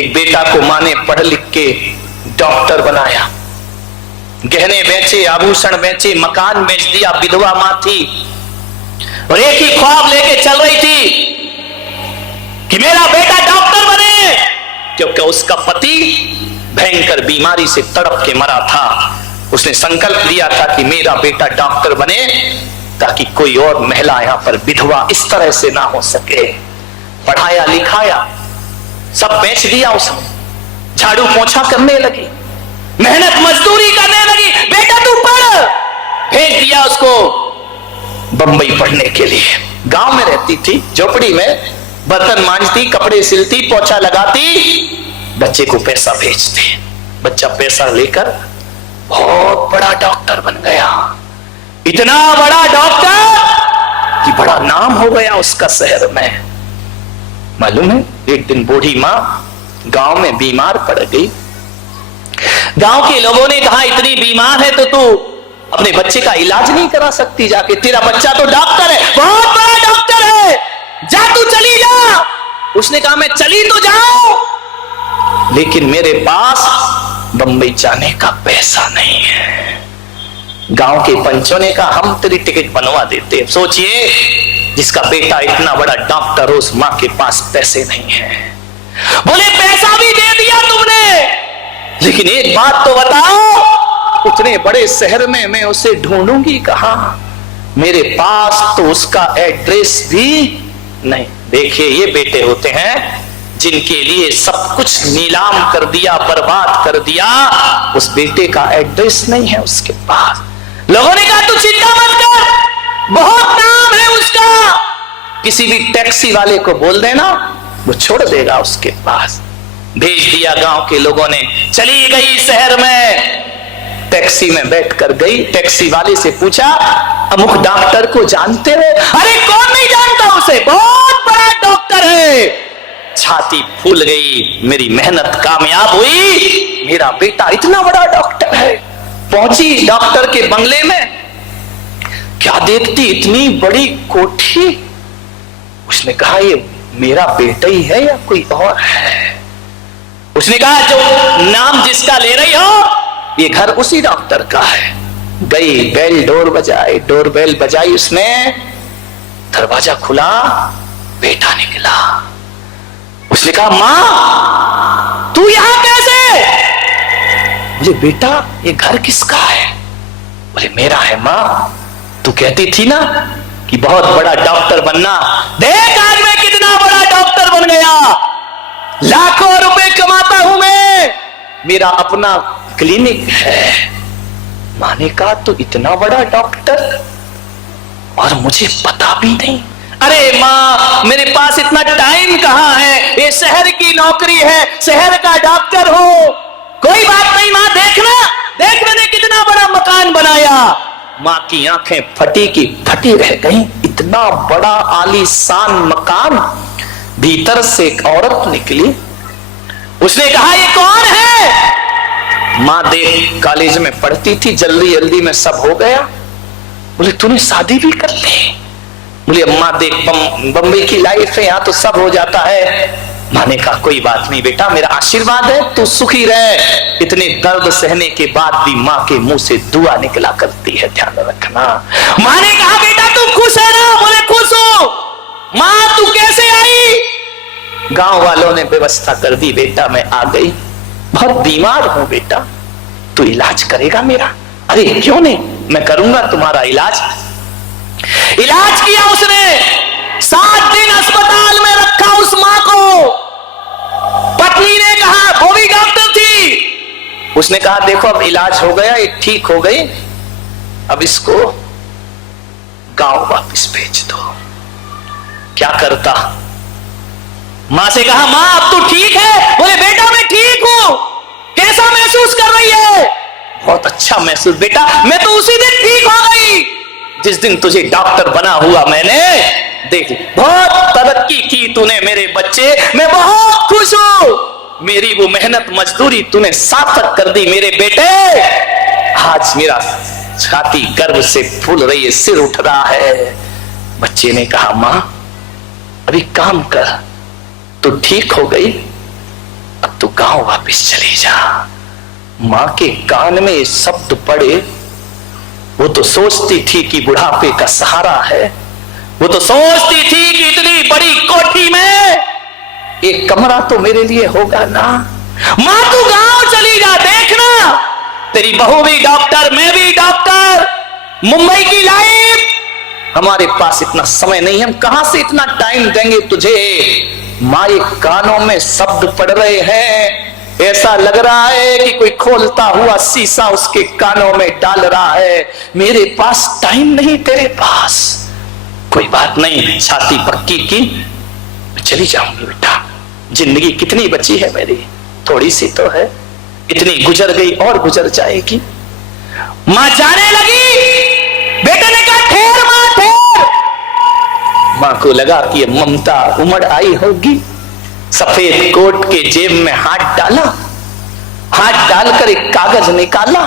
एक बेटा को माँ ने पढ़ लिख के डॉक्टर बनाया, गहने बेचे, आभूषण बेचे, मकान बेच दिया, विधवा मां थी और एक ही ख्वाब लेके चल रही थी कि मेरा बेटा डॉक्टर बने, क्योंकि उसका पति भयंकर बीमारी से तड़प के मरा था। उसने संकल्प लिया था कि मेरा बेटा डॉक्टर बने ताकि कोई और महिला यहां पर विधवा इस तरह से ना हो सके। पढ़ाया लिखाया, सब बेच दिया उसने, झाड़ू पोछा करने लगी, मेहनत मजदूरी करने लगी। बेटा तू पढ़, भेज दिया उसको बंबई पढ़ने के लिए। गांव में रहती थी, झोपड़ी में, बर्तन मांजती, कपड़े सिलती, पोछा लगाती, बच्चे को पैसा भेजती। बच्चा पैसा लेकर बहुत बड़ा डॉक्टर बन गया, इतना बड़ा डॉक्टर कि बड़ा नाम हो गया उसका शहर में। मालूम है, एक दिन बूढ़ी मां गांव में बीमार पड़ गई। गांव के लोगों ने कहा इतनी बीमार है तो तू अपने बच्चे का इलाज नहीं करा सकती जाके? तेरा बच्चा तो डॉक्टर है, बहुत बड़ा डॉक्टर है, जा तू चली जा। उसने कहा मैं चली तो जाऊं, लेकिन मेरे पास बंबई जाने का पैसा नहीं है। गांव के पंचों ने कहा हम तेरी टिकट बनवा देते। सोचिए, जिसका बेटा इतना बड़ा डॉक्टर हो, उस मां के पास पैसे नहीं है। बोले पैसा भी दे दिया तुमने, लेकिन एक बात तो बताओ, उतने बड़े शहर में मैं उसे ढूंढूंगी कहां? मेरे पास तो उसका एड्रेस भी नहीं। देखिए, ये बेटे होते हैं जिनके लिए सब कुछ नीलाम कर दिया, बर्बाद कर दिया, उस बेटे का एड्रेस नहीं है उसके पास। लोगों ने कहा तू चिंता मत कर, बहुत नाम है उसका, किसी भी टैक्सी वाले को बोल देना, वो छोड़ देगा उसके पास। भेज दिया गांव के लोगों ने, चली गई शहर में, टैक्सी में बैठ कर गई। टैक्सी वाले से पूछा अमुक डॉक्टर को जानते हो? अरे कौन नहीं जानता उसे, बहुत बड़ा डॉक्टर है। छाती फूल गई, मेरी मेहनत कामयाब हुई, मेरा बेटा इतना बड़ा डॉक्टर है। पहुंची डॉक्टर के बंगले में, क्या देखती इतनी बड़ी कोठी। उसने कहा ये मेरा बेटा ही है या कोई और है? उसने कहा जो नाम जिसका ले रही हो, ये घर उसी डॉक्टर का है। गई, बेल डोर बजाई, डोर बेल बजाई उसने, दरवाजा खुला, बेटा निकला। उसने कहा मां तू यहां कैसे? बोले बेटा ये घर किसका है? बोले मेरा है मां, तू कहती थी ना कि बहुत बड़ा डॉक्टर बनना, देख आज मैं कितना बड़ा डॉक्टर बन गया, लाखों रुपए कमाता हूं मैं, मेरा अपना क्लिनिक है। मां ने कहा तो इतना बड़ा डॉक्टर और मुझे पता भी नहीं। अरे मां मेरे पास इतना टाइम कहां है, ये शहर की नौकरी है, शहर का डॉक्टर हो। कोई बात नहीं मां, देखना, देख मैंने कितना बड़ा मकान बनाया। मां की आंखें फटी की फटी रह गईं। इतना बड़ा आलीशान मकान, भीतर से एक औरत निकली। उसने कहा ये कौन है? मां देख कॉलेज में पढ़ती थी, जल्दी जल्दी में सब हो गया। बोले तूने शादी भी कर ली? बोले अम्मा देख बंबई की लाइफ है, यहाँ तो सब हो जाता है। मां ने कहा कोई बात नहीं बेटा, मेरा आशीर्वाद है, तू सुखी रहे। इतने दर्द सहने के बाद भी मां के मुंह से दुआ निकला करती है, ध्यान रखना। मां ने कहा बेटा तू खुश है ना? बोले खुश हो। मां तू कैसे आई? गांव वालों ने व्यवस्था कर दी, बेटा मैं आ गई, बहुत बीमार हूं बेटा, तू इलाज करेगा मेरा? अरे क्यों नहीं, मैं करूंगा तुम्हारा इलाज। इलाज किया उसने, 7 दिन अस्पताल में रखा उस मां को। पत्नी ने कहा, वो भी डॉक्टर थी, उसने कहा देखो अब इलाज हो गया, ये ठीक हो गई, अब इसको गांव वापस भेज दो। क्या करता? मां से कहा मां अब तू ठीक है? बोले बेटा मैं ठीक हूं। कैसा महसूस कर रही है? बहुत अच्छा महसूस बेटा, मैं तो उसी दिन ठीक हो गई जिस दिन तुझे डॉक्टर बना हुआ मैंने। देख बहुत तरक्की की तूने मेरे बच्चे, मैं बहुत खुश हूं। मेरी वो मेहनत मजदूरी तूने सार्थक कर दी मेरे बेटे। आज मेरा छाती गर्व से फूल रही है, सिर उठ रहा है। बच्चे ने कहा मां अभी काम कर, तू ठीक हो गई, अब तू गांव वापस चली जा। मां के कान में शब्द पड़े, वो तो सोचती थी कि बुढ़ापे का सहारा है, वो तो सोचती थी कि इतनी बड़ी कोठी में एक कमरा तो मेरे लिए होगा ना। मां तू गांव चली जा, देखना तेरी बहू भी डॉक्टर, मैं भी डॉक्टर, मुंबई की लाइफ। हमारे पास इतना समय नहीं, हम कहां से इतना टाइम देंगे तुझे। मां ये कानों में शब्द पड़ रहे हैं, ऐसा लग रहा है कि कोई खोलता हुआ शीशा उसके कानों में डाल रहा है। मेरे पास टाइम नहीं, तेरे पास। कोई बात नहीं, छाती पक्की की, चली जाऊंगी बेटा। जिंदगी कितनी बची है मेरी, थोड़ी सी तो है, इतनी गुजर गई और गुजर जाएगी। मां जाने लगी, बेटे ने कहा ठहर मां ठहर। मां को लगा कि ये ममता उमड़ आई होगी। सफेद कोट के जेब में हाथ डाला, हाथ डालकर एक कागज निकाला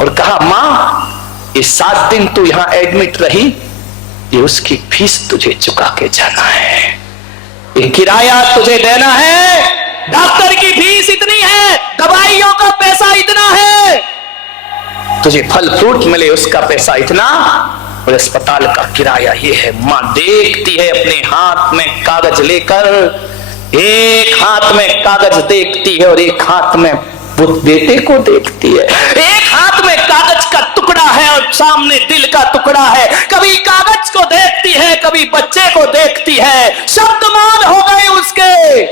और कहा मां ये 7 दिन तू यहां एडमिट रही, ये उसकी फीस तुझे चुका के जाना है, ये किराया तुझे देना है, डॉक्टर की फीस इतनी है, दवाइयों का पैसा इतना है, तुझे फल फ्रूट मिले उसका पैसा इतना, और अस्पताल का किराया ये है। मां देखती है अपने हाथ में कागज लेकर, एक हाथ में कागज देखती है और एक हाथ में वो बेटे को देखती है। एक हाथ में कागज का टुकड़ा है और सामने दिल का टुकड़ा है। कभी कागज को देखती है, कभी बच्चे को देखती है। शब्द मौन हो गए उसके,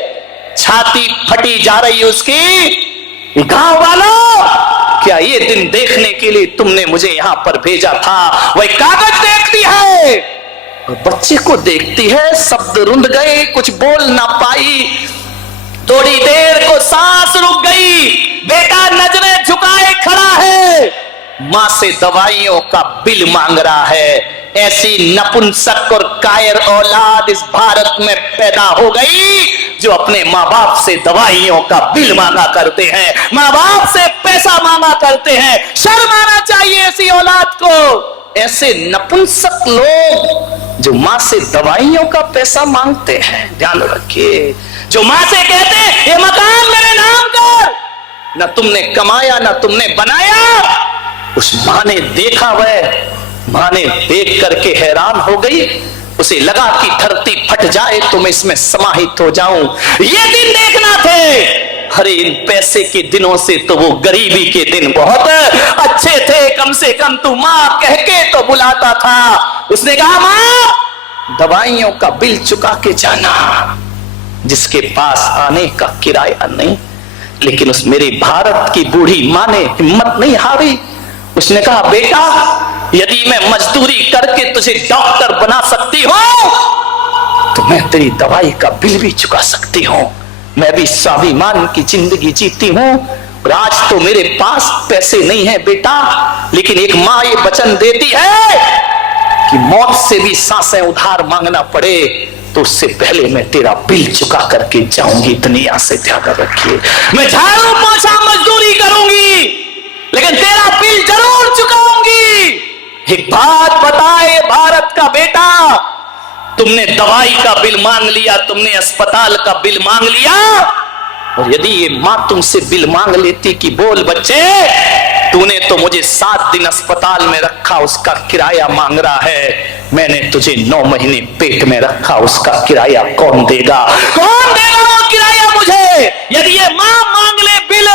छाती फटी जा रही उसकी। गांव वालों, क्या ये दिन देखने के लिए तुमने मुझे यहां पर भेजा था? वही कागज देखती है, बच्चे को देखती है। शब्द रुंध गए, कुछ बोल ना पाई। थोड़ी देर को सांस रुक गई। बेटा नजरें झुकाए खड़ा है, मां से दवाइयों का बिल मांग रहा है। ऐसी नपुंसक और कायर औलाद इस भारत में पैदा हो गई जो अपने माँ बाप से दवाइयों का बिल मांगा करते हैं, माँ बाप से पैसा मांगा करते हैं। शर्म आना चाहिए ऐसी औलाद को। ऐसे नपुंसक लोग जो माँ से दवाइयों का पैसा मांगते हैं, ध्यान रखिए। जो माँ से कहते हैं ये मकान मेरे नाम कर, ना तुमने कमाया ना तुमने बनाया। उस माँ ने देखा, वह माँ ने देख करके हैरान हो गई। उसे लगा कि धरती फट जाए तो मैं इसमें समाहित हो जाऊं। ये दिन देखना थे। अरे इन पैसे के दिनों से तो वो गरीबी के दिन बहुत अच्छे थे। कम से कम तू माँ कह के तो बुलाता था। उसने कहा माँ दवाइयों का बिल चुका के जाना। जिसके पास आने का किराया नहीं, लेकिन उस मेरे भारत की बूढ़ी माँ ने हिम्मत नहीं हारी। उसने कहा बेटा यदि मैं मजदूरी करके तुझे डॉक्टर बना सकती हूं तो मैं तेरी दवाई का बिल भी चुका सकती हूं। मैं भी स्वाभिमान की जिंदगी जीती हूं। और आज तो मेरे पास पैसे नहीं है बेटा, लेकिन एक माँ ये वचन देती है कि मौत से भी सांसें उधार मांगना पड़े तो उससे पहले मैं तेरा बिल चुका करके जाऊंगी। इतनी आसे ध्यान रखिए। मैं झाड़ू पोछा मजदूरी करूंगी लेकिन तेरा बिल जरूर चुकाऊंगी। एक बात बताए भारत का बेटा, तुमने दवाई का बिल मांग लिया, तुमने अस्पताल का बिल मांग लिया, और यदि ये मां तुमसे बिल मांग लेती कि बोल बच्चे तूने तो मुझे 7 दिन अस्पताल में रखा, उसका किराया मांग रहा है, मैंने तुझे 9 महीने पेट में रखा, उसका किराया कौन देगा? कौन देगा वो किराया मुझे? यदि ये मां मांग ले बिल,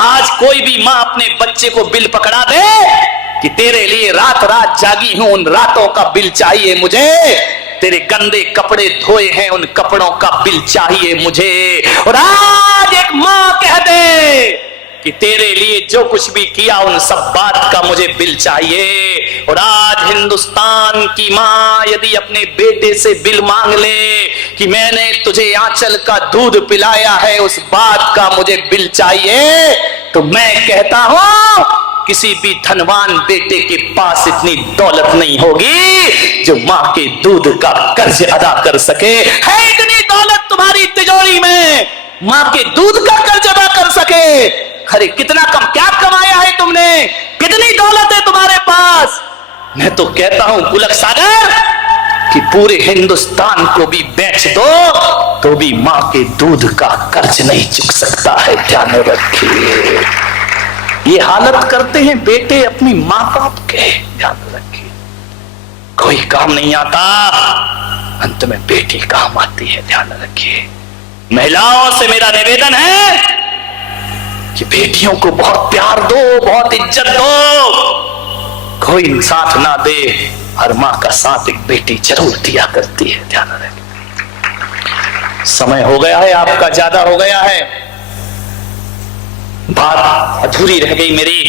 आज कोई भी मां अपने बच्चे को बिल पकड़ा दे कि तेरे लिए रात रात जागी हूं, उन रातों का बिल चाहिए मुझे, तेरे गंदे कपड़े धोए हैं उन कपड़ों का बिल चाहिए मुझे। और आज एक मां कह दे कि तेरे लिए जो कुछ भी किया उन सब बात का मुझे बिल चाहिए। और आज हिंदुस्तान की मां यदि अपने बेटे से बिल मांग ले कि मैंने तुझे आंचल का दूध पिलाया है, उस बात का मुझे बिल चाहिए, तो मैं कहता हूं किसी भी धनवान बेटे के पास इतनी दौलत नहीं होगी जो मां के दूध का कर्ज अदा कर सके। है इतनी दौलत तुम्हारी तिजोरी में, मां के दूध का कर्ज अदा कर सके? अरे कितना कम क्या कमाया है तुमने, कितनी दौलत है तुम्हारे पास? मैं तो कहता हूं पुलक सागर कि पूरे हिंदुस्तान को भी बेच दो तो भी मां के दूध का कर्ज नहीं चुक सकता है। ध्यान रखिए, ये हालत करते हैं बेटे अपनी मां बाप के। ध्यान रखिए, कोई काम नहीं आता, अंत में बेटी काम आती है। ध्यान रखिए, महिलाओं से मेरा निवेदन है कि बेटियों को बहुत प्यार दो, बहुत इज्जत दो। कोई साथ ना दे, हर मां का साथ एक बेटी जरूर दिया करती है। ध्यान रखें। समय हो गया है आपका, ज्यादा हो गया है, बात अधूरी रह गई मेरी।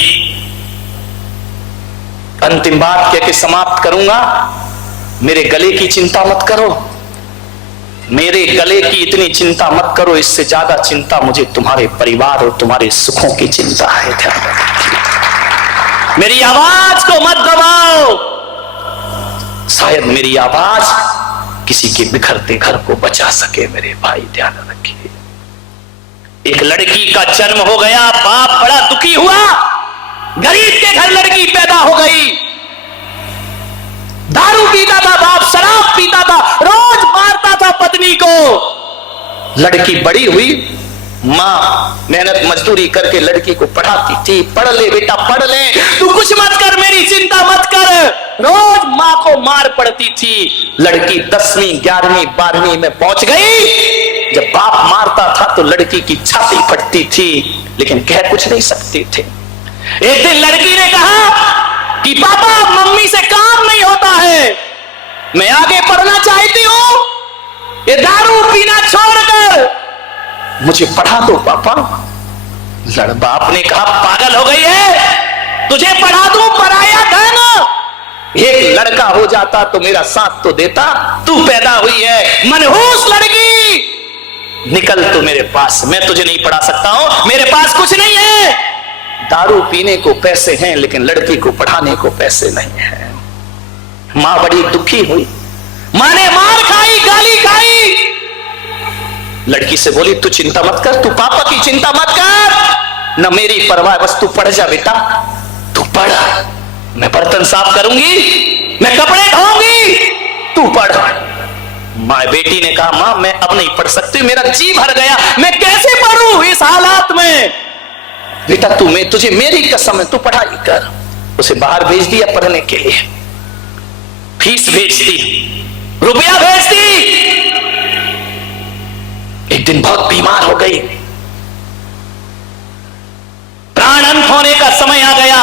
अंतिम बात कह के समाप्त करूंगा। मेरे गले की चिंता मत करो, मेरे गले की इतनी चिंता मत करो, इससे ज्यादा चिंता मुझे तुम्हारे परिवार और तुम्हारे सुखों की चिंता है। ध्यान रखिए, मेरी आवाज को मत दबाओ। शायद मेरी आवाज किसी के बिखरते घर को बचा सके। मेरे भाई ध्यान रखिए, एक लड़की का जन्म हो गया, बाप बड़ा दुखी हुआ, गरीब के घर लड़की पैदा हो गई। दारू पीता था बाप, शराब पीता था, रोज मारता था पत्नी को। लड़की बड़ी हुई, मां मेहनत मजदूरी करके लड़की को पढ़ाती थी। पढ़ ले बेटा, पढ़ ले, तू कुछ मत कर, मेरी चिंता मत कर। रोज मां को मार पड़ती थी। लड़की 10वीं 11वीं 12वीं में पहुंच गई। जब बाप मारता था तो लड़की की छाती फटती थी, लेकिन कह कुछ नहीं सकती थे। एक दिन लड़की ने कहा कि पापा मम्मी से काम नहीं होता है, मैं आगे पढ़ना चाहती हूं, ये दारू पीना छोड़कर मुझे पढ़ा दो पापा। बाप ने कहा पागल हो गई है, तुझे पढ़ा दूं पराया धन। एक लड़का हो जाता तो मेरा साथ तो देता, तू पैदा हुई है मनहूस लड़की, निकल तू मेरे पास, मैं तुझे नहीं पढ़ा सकता हूं, मेरे पास कुछ नहीं है। दारू पीने को पैसे हैं लेकिन लड़की को पढ़ाने को पैसे नहीं है। मां बड़ी दुखी हुई, मां ने मार खाई, गाली खाई। लड़की से बोली तू चिंता मत कर, तू पापा की चिंता मत कर, न मेरी परवाह, बस तू पढ़ जा बेटा, तू पढ़, मैं बर्तन साफ करूंगी, मैं कपड़े धोऊंगी, तू पढ़। मां बेटी ने कहा मां मैं अब नहीं पढ़ सकती, मेरा जी भर गया, मैं कैसे पढ़ूं इस हालात में। बेटा तू, मैं तुझे मेरी कसम है, तू पढ़ाई कर। उसे बाहर भेज दिया पढ़ने के लिए, फीस भेजती, रुपया भेजती। एक दिन बहुत बीमार हो गई, प्राण अंत होने का समय आ गया।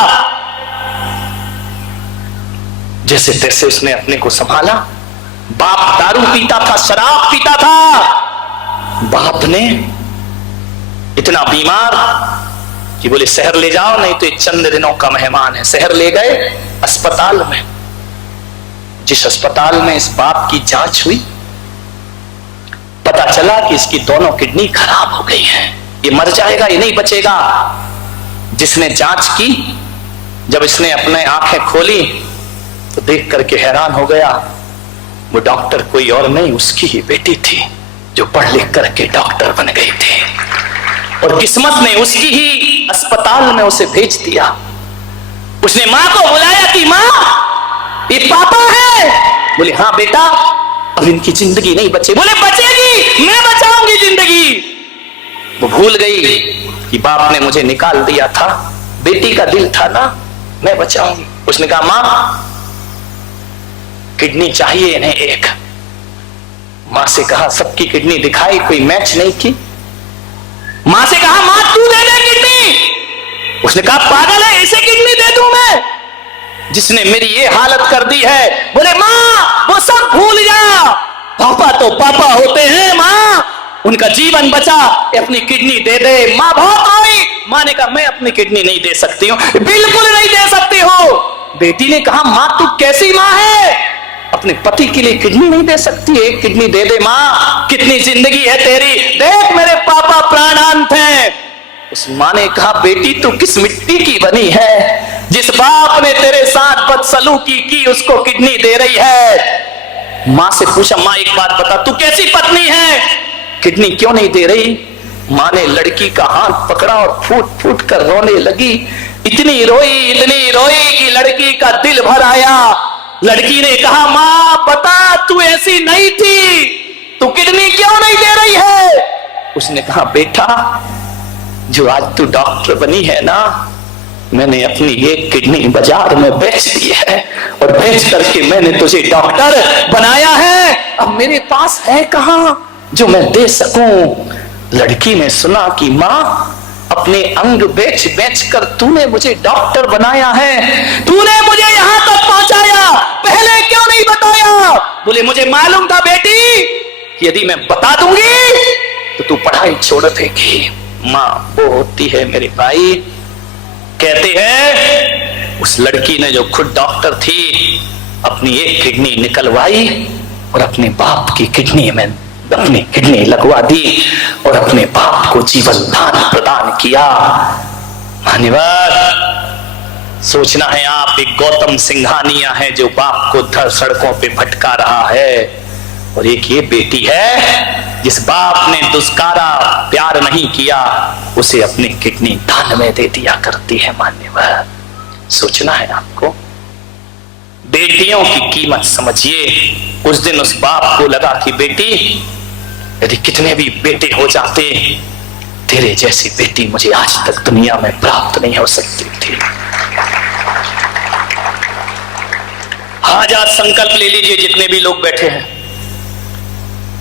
जैसे तैसे उसने अपने को संभाला। बाप दारू पीता था, शराब पीता था। बाप ने इतना बीमार कि बोले शहर ले जाओ, नहीं तो ये चंद दिनों का मेहमान है। शहर ले गए, अस्पताल में। जिस अस्पताल में इस बाप की जांच हुई, पता चला कि इसकी दोनों किडनी खराब हो गई हैं, ये मर जाएगा, ये नहीं बचेगा। जिसने जांच की, जब इसने अपने आंखें खोली तो देख करके हैरान हो गया। वो डॉक्टर कोई और नहीं, उसकी ही बेटी थी जो पढ़ लिख करके डॉक्टर बन गई थी, और किस्मत ने उसकी ही अस्पताल में उसे भेज दिया। उसने मां को बुलाया कि मां ये पापा है। बोले हाँ बेटा, अब इनकी जिंदगी नहीं बचे। बोले बचेगी, मैं बचाऊंगी जिंदगी। वो भूल गई कि बाप ने मुझे निकाल दिया था, बेटी का दिल था ना, मैं बचाऊंगी। उसने कहा मां किडनी चाहिए इन्हें एक। मां से कहा सबकी किडनी दिखाई, कोई मैच नहीं की। मां से कहा मां तू दे दे किडनी। उसने कहा पागल है, ऐसे किडनी दे दूं मैं जिसने मेरी ये हालत कर दी है। बोले मां वो सब भूल जा, पापा तो पापा होते हैं, मां उनका जीवन बचा, अपनी किडनी दे दे। मां बहुत रोई। मां ने कहा मैं अपनी किडनी नहीं दे सकती हूं। बिल्कुल नहीं दे सकती हो। बेटी ने कहा मां तू कैसी मां है, अपने पति के लिए किडनी नहीं दे सकती, एक किडनी दे दे मां, कितनी जिंदगी है तेरी, देख मेरे पापा प्राणांत हैं। उस मां ने कहा बेटी तू किस मिट्टी की बनी है, जिस बाप ने तेरे साथ बदसलूकी की उसको किडनी दे रही है। मां से पूछा मां एक बात बता, तू कैसी पत्नी है, किडनी क्यों नहीं दे रही। मां ने लड़की का हाथ पकड़ा और फूट फूट कर रोने लगी। इतनी रोई कि लड़की का दिल भर आया। लड़की ने कहा, मां बता, तू ऐसी नहीं थी, तू किडनी क्यों नहीं दे रही है? उसने कहा, बेटा, जो आज तू डॉक्टर बनी है ना, मैंने अपनी एक किडनी बाजार में बेच दी है, और बेच करके मैंने तुझे डॉक्टर बनाया है। अब मेरे पास है कहां जो मैं दे सकूं। लड़की ने सुना कि मां, अपने अंग बेच बेच कर तूने मुझे डॉक्टर बनाया है, तूने मुझे यहां तक पहुंचाया, पहले क्यों नहीं बताया? बोले, मुझे मालूम था बेटी कि यदि मैं बता दूंगी तो तू पढ़ाई छोड़ देगी। मां वो होती है मेरे भाई। कहते हैं उस लड़की ने, जो खुद डॉक्टर थी, अपनी एक किडनी निकलवाई और अपने बाप की किडनी में अपनी किडनी लगवा दी और अपने बाप को जीवन दान प्रदान किया। मान्यवर, सोचना है आप, एक गौतम सिंघानिया है जो बाप को धर सड़कों पे भटका रहा है, और एक ये बेटी है जिस बाप ने दुष्कारा प्यार नहीं किया, उसे अपनी किडनी दान में दे दिया करती है। मान्यवर, सोचना है आपको, बेटियों की कीमत समझिए। उस दिन उस बाप को लगा कि बेटी, यदि कितने भी बेटे हो जाते, तेरे जैसी बेटी मुझे आज तक दुनिया में प्राप्त नहीं हो सकती थी। आज संकल्प ले लीजिए, जितने भी लोग बैठे हैं,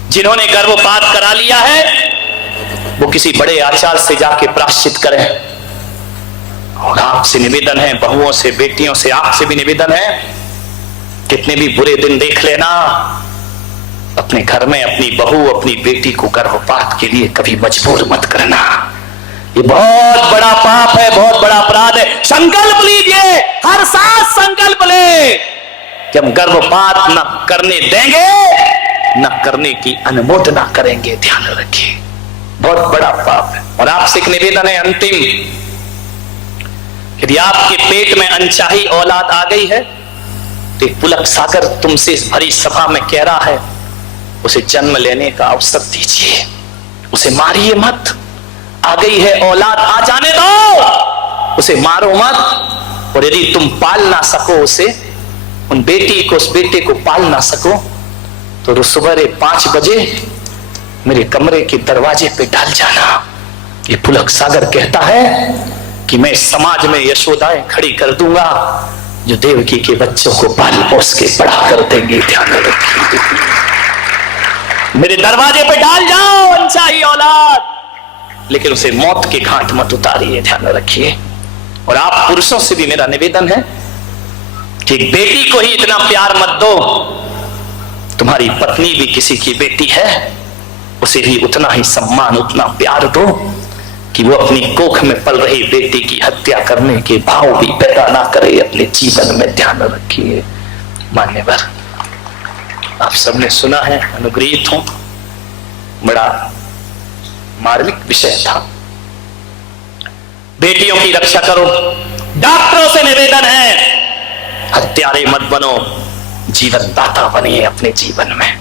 जिन्होंने गर्भपात करा लिया है, वो किसी बड़े आचार्य से जाके प्रायश्चित करें। और आपसे निवेदन है, बहुओं से, बेटियों से, आपसे भी निवेदन है, कितने भी बुरे दिन देख लेना, अपने घर में अपनी बहू, अपनी बेटी को गर्भपात के लिए कभी मजबूर मत करना। ये बहुत बड़ा पाप है, बहुत बड़ा अपराध है। संकल्प लीजिए, हर साथ संकल्प ले कि हम गर्भपात न करने देंगे, न करने की अनुमोदना करेंगे। ध्यान रखिए, बहुत बड़ा पाप है। और आपसे एक निवेदन है अंतिम, यदि आपके पेट में अनचाही औलाद आ गई है, तो पुलक सागर तुमसे इस भरी सभा में कह रहा है, उसे जन्म लेने का अवसर दीजिए, उसे मारिए मत। आ गई है औलाद, आ जाने दो, उसे मारो मत। और यदि तुम पाल ना सको उसे, उन बेटी को, उस बेटे को पाल ना सको, तो सुबह 5 बजे मेरे कमरे के दरवाजे पे डाल जाना। ये पुलक सागर कहता है कि मैं समाज में यशोदाएं खड़ी कर दूंगा जो देवकी के बच्चों को पाल पोस के बड़ा कर देंगे। ध्यान रखिए, मेरे दरवाजे पे डाल जाओ अनचाही औलाद, लेकिन उसे मौत के घाट मत उतारिए। ध्यान रखिए। और आप पुरुषों से भी मेरा निवेदन है कि बेटी को ही इतना प्यार मत दो, तुम्हारी पत्नी भी किसी की बेटी है, उसे भी उतना ही सम्मान, उतना प्यार दो कि वो अपनी कोख में पल रही बेटी की हत्या करने के भाव भी पैदा ना करे अपने जीवन में। ध्यान रखिए। मान्यवर, आप सबने सुना है, अनुग्रहित हूं, बड़ा मार्मिक विषय था। बेटियों की रक्षा करो। डॉक्टरों से निवेदन है, हत्यारे मत बनो, जीवन दाता बनिए अपने जीवन में।